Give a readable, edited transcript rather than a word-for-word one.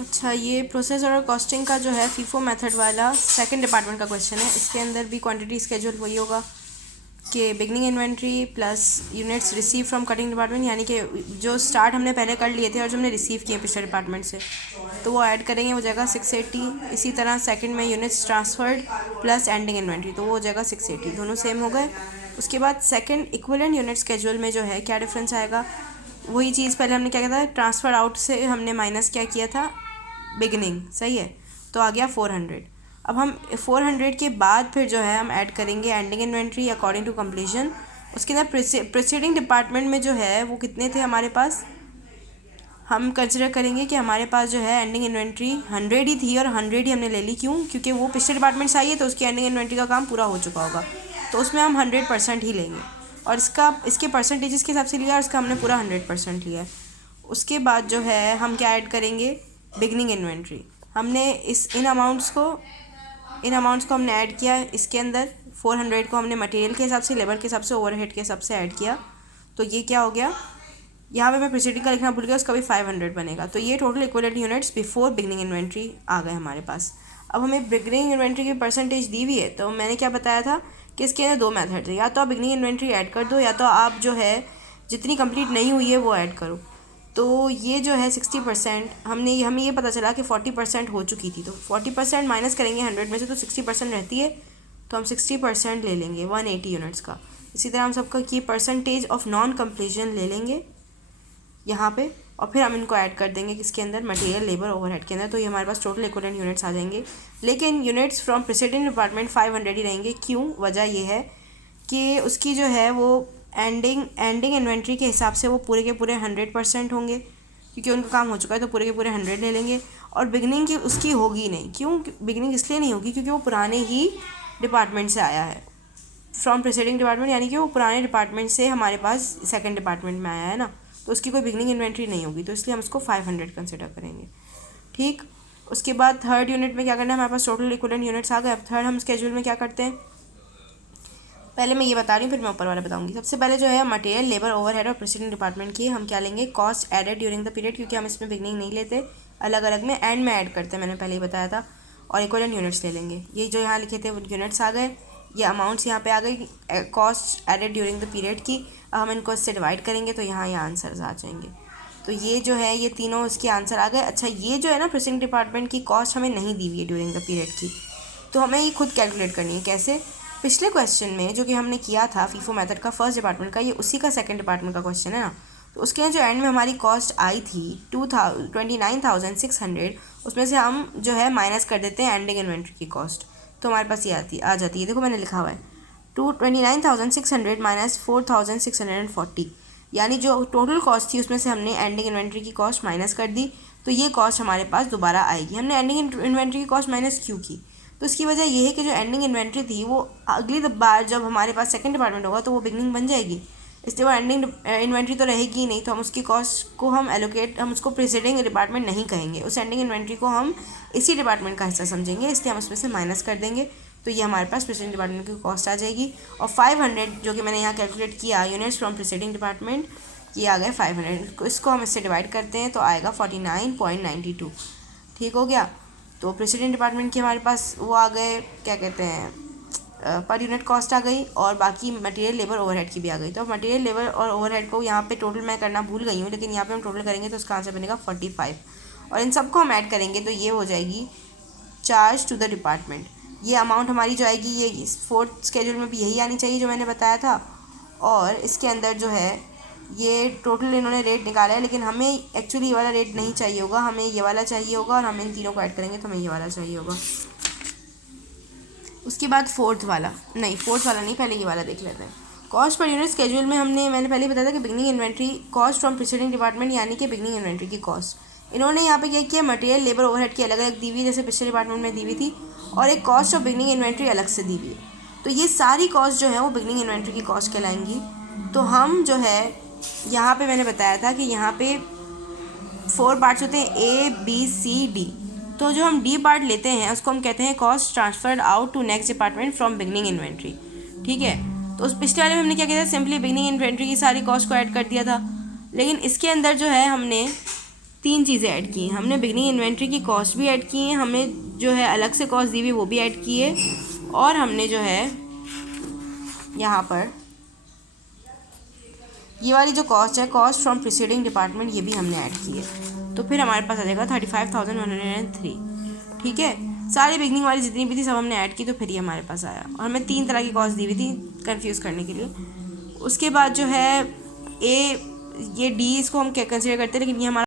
अच्छा, ये प्रोसेस और कॉस्टिंग का जो है फीफो मेथड वाला सेकंड डिपार्टमेंट का क्वेश्चन है। इसके अंदर भी क्वांटिटी स्केड्यूल वही होगा कि beginning inventory plus units receive from cutting department, यानी कि जो स्टार्ट हमने पहले कर लिए थे और जो हमने रिसीव किए पिछले डिपार्टमेंट से, तो वो ऐड करेंगे, हो जाएगा 680। इसी तरह सेकंड में units transferred plus ending inventory, तो वो हो जाएगा 680, दोनों सेम हो गए। उसके बाद सेकंड इक्विवेलेंट यूनिट स्केड्यूल में जो है क्या डिफरेंस आएगा, वही चीज़ पहले हमने क्या किया था, ट्रांसफ़र आउट से हमने माइनस क्या किया था, बिगनिंग, सही है, तो आ गया 400। अब हम 400 के बाद फिर जो है हम ऐड करेंगे ending inventory according to completion. उसके अंदर प्रीसीडिंग डिपार्टमेंट में जो है वो कितने थे हमारे पास, हम कंसिडर करेंगे कि हमारे पास जो है एंडिंग इन्वेंट्री 100 ही थी और 100 ही हमने ले ली। क्यों? क्योंकि वो पिछले डिपार्टमेंट से आई है तो उसकी एंडिंग इन्वेंट्री का काम पूरा हो चुका होगा, तो उसमें हम 100% ही लेंगे और इसके परसेंटेजेस के हिसाब से लिया और इसका हमने पूरा 100% लिया है। उसके बाद जो है हम क्या ऐड करेंगे, बिगनिंग इन्वेंट्री। हमने इन अमाउंट्स को हमने ऐड किया। इसके अंदर 400 को हमने मटेरियल के हिसाब से, लेबर के हिसाब से, ओवरहेड के हिसाब से ऐड किया, तो ये क्या हो गया, यहाँ पे मैं प्रीसीडिंग का लिखना भूल गया, उसका भी 500 बनेगा। तो ये total equivalent units before beginning inventory आ गए हमारे पास। अब हमें बिगनिंग इन्वेंट्री की परसेंटेज दी हुई है, तो मैंने क्या बताया था कि इसके अंदर दो मेथड थे, या तो आप बिगनिंग इन्वेंट्री ऐड कर दो या तो आप जो है जितनी कंप्लीट नहीं हुई है वो ऐड करो। तो ये जो है 60%, हमें ये पता चला कि 40% हो चुकी थी, तो 40% माइनस करेंगे 100 में से तो 60% रहती है, तो हम 60% ले लेंगे 180 यूनिट्स का। इसी तरह हम सबका की परसेंटेज ऑफ नॉन कंप्लीशन ले लेंगे यहाँ पे, और फिर हम इनको ऐड कर देंगे किसके अंदर, मटेरियल लेबर ओवरहेड के अंदर, तो ये हमारे पास टोटल इक्विवेलेंट यूनिट्स आ जाएंगे। लेकिन यूनिट्स फ्रॉम प्रीसीडिंग डिपार्टमेंट 500 ही रहेंगे। क्यों? वजह ये है कि उसकी जो है वो एंडिंग इन्वेंट्री के हिसाब से वो पूरे के पूरे 100% होंगे, क्योंकि उनका काम हो चुका है, तो पूरे के पूरे 100 ले लेंगे। और बिगनिंग की उसकी होगी नहीं। क्यों बिगनिंग इसलिए नहीं होगी, क्योंकि वो पुराने ही डिपार्टमेंट से आया है, फ्रॉम प्रीसीडिंग डिपार्टमेंट, यानी कि वो पुराने डिपार्टमेंट से हमारे पास सेकंड डिपार्टमेंट में आया है ना, तो उसकी कोई बिगनिंग इन्वेंट्री नहीं होगी, तो इसलिए हम इसको 500 कंसिडर करेंगे। ठीक। उसके बाद थर्ड यूनिट में क्या करना है, हमारे पास टोटल इक्विवेलेंट यूनिट्स आ गए। अब थर्ड हम स्केड्यूल में क्या करते हैं, पहले मैं ये बता रही हूँ फिर मैं ऊपर वाला बताऊंगी। सबसे पहले जो है मटेरियल लेबर ओवरहेड और प्रीसीडिंग डिपार्टमेंट की हम क्या लेंगे, cost added during the period, क्योंकि हम इसमें बिगनिंग नहीं लेते, अलग अलग में एंड में ऐड करते हैं, मैंने पहले ही बताया था। और इक्विवेलेंट यूनिट्स ले लेंगे, ये जो यहाँ लिखे थे वो यूनिट्स आ गए, ये अमाउंट्स यहाँ पे आ गई cost added during the period की। अब हम इनको इससे डिवाइड करेंगे तो यहाँ ये आंसर्स आ जाएंगे। तो ये जो है ये तीनों इसके आंसर आ गए। अच्छा, ये जो है ना प्रीसीडिंग डिपार्टमेंट की कॉस्ट हमें नहीं दी हुई है ड्यूरिंग द पीरियड की, तो हमें ये खुद कैलकुलेट करनी है। कैसे? पिछले क्वेश्चन में जो कि हमने किया था फीफो मेथड का फर्स्ट डिपार्टमेंट का, ये उसी का सेकंड डिपार्टमेंट का क्वेश्चन है ना, तो उसके जो एंड में हमारी कॉस्ट आई थी 29,600, उसमें से हम जो है माइनस कर देते हैं एंडिंग इन्वेंट्री की कॉस्ट, तो हमारे पास ये आ जाती है। देखो मैंने लिखा हुआ है 29,600 माइनस 4,640, यानी जो टोटल कॉस्ट थी उसमें से हमने एंडिंग इन्वेंट्री की कॉस्ट माइनस कर दी, तो ये कॉस्ट हमारे पास दोबारा आएगी। हमने एंडिंग इन्वेंट्री की कॉस्ट माइनस क्यों की, तो इसकी वजह ये है कि जो एंडिंग इन्वेंट्री थी वो अगली बार जब हमारे पास सेकंड डिपार्टमेंट होगा तो वो बिगनिंग बन जाएगी, इसलिए वो एंडिंग इन्वेंट्री तो रहेगी ही नहीं, तो हम उसकी कॉस्ट को हम उसको प्रीसीडिंग डिपार्टमेंट नहीं कहेंगे, उस एंडिंग इन्वेंट्री को हम इसी डिपार्टमेंट का हिस्सा समझेंगे, इसलिए हम उसमें से माइनस कर देंगे, तो ये हमारे पास प्रीसीडिंग डिपार्टमेंट की कॉस्ट आ जाएगी। और 500 जो कि मैंने यहाँ कैलकुलेट किया यूनिट्स फ्रॉम प्रीसीडिंग डिपार्टमेंट, ये आ गए 500, इसको हम इससे डिवाइड करते हैं तो आएगा 49.92। ठीक हो गया। तो प्रेसिडेंट डिपार्टमेंट के हमारे पास वो आ गए, क्या कहते हैं, पर यूनिट कॉस्ट आ गई, और बाकी मटेरियल लेबर ओवरहेड की भी आ गई। तो मटेरियल लेबर और ओवरहेड को यहाँ पे टोटल मैं करना भूल गई हूँ, लेकिन यहाँ पे हम टोटल करेंगे तो उसका आंसर बनेगा 45, और इन सबको हम ऐड करेंगे तो ये हो जाएगी चार्ज टू द डिपार्टमेंट। ये अमाउंट हमारी जो आएगी ये फोर्थ स्केड्यूल में भी यही आनी चाहिए जो मैंने बताया था, और इसके अंदर जो है ये टोटल इन्होंने रेट निकाला है, लेकिन हमें एक्चुअली ये वाला रेट नहीं चाहिए होगा, हमें ये वाला चाहिए होगा, और हमें इन तीनों को ऐड करेंगे तो हमें ये वाला चाहिए होगा। उसके बाद फोर्थ वाला नहीं, पहले ये वाला देख लेते हैं। कॉस्ट पर यूनिट स्केड्यूल में मैंने पहले बताया था कि beginning inventory cost from preceding department, यानी कि बिगनिंग इन्वेंट्री की कॉस्ट इन्होंने यहाँ पे क्या किया, मटेरियल लेबर ओवरहेड की अलग अलग दी हुई, जैसे पिछले डिपार्टमेंट में दी हुई थी, और एक कॉस्ट ऑफ बिगनिंग इन्वेंट्री अलग से दी हुई है, तो ये सारी कॉस्ट जो है वो बिगनिंग इन्वेंट्री की कॉस्ट कहलाएंगी। तो हम जो है यहाँ पे मैंने बताया था कि यहाँ पे 4 पार्ट्स होते हैं ABCD, तो जो हम D पार्ट लेते हैं उसको हम कहते हैं cost transferred out to next department from beginning inventory. ठीक है, तो उस पिछले वाले में हमने क्या किया था, सिंपली बिगनिंग इन्वेंट्री की सारी कॉस्ट को ऐड कर दिया था, लेकिन इसके अंदर जो है हमने तीन चीज़ें ऐड की हैं हमने। बिगनिंग इन्वेंट्री की कॉस्ट भी ऐड की है, हमने जो है अलग से कॉस्ट दी हुई वो भी ऐड की है, और हमने जो है यहाँ पर ये वाली जो कॉस्ट है, कॉस्ट फ्रॉम प्रीसीडिंग डिपार्टमेंट, ये भी हमने ऐड की है। तो फिर हमारे पास आ जाएगा 35,103। ठीक है, सारी बिगनिंग वाली जितनी भी थी सब हमने ऐड की, तो फिर ये हमारे पास आया। और हमें 3 तरह की कॉस्ट दी हुई थी कंफ्यूज करने के लिए। उसके बाद जो है ये डी इसको हम क्या कंसिडर करते हैं, लेकिन ये हमारा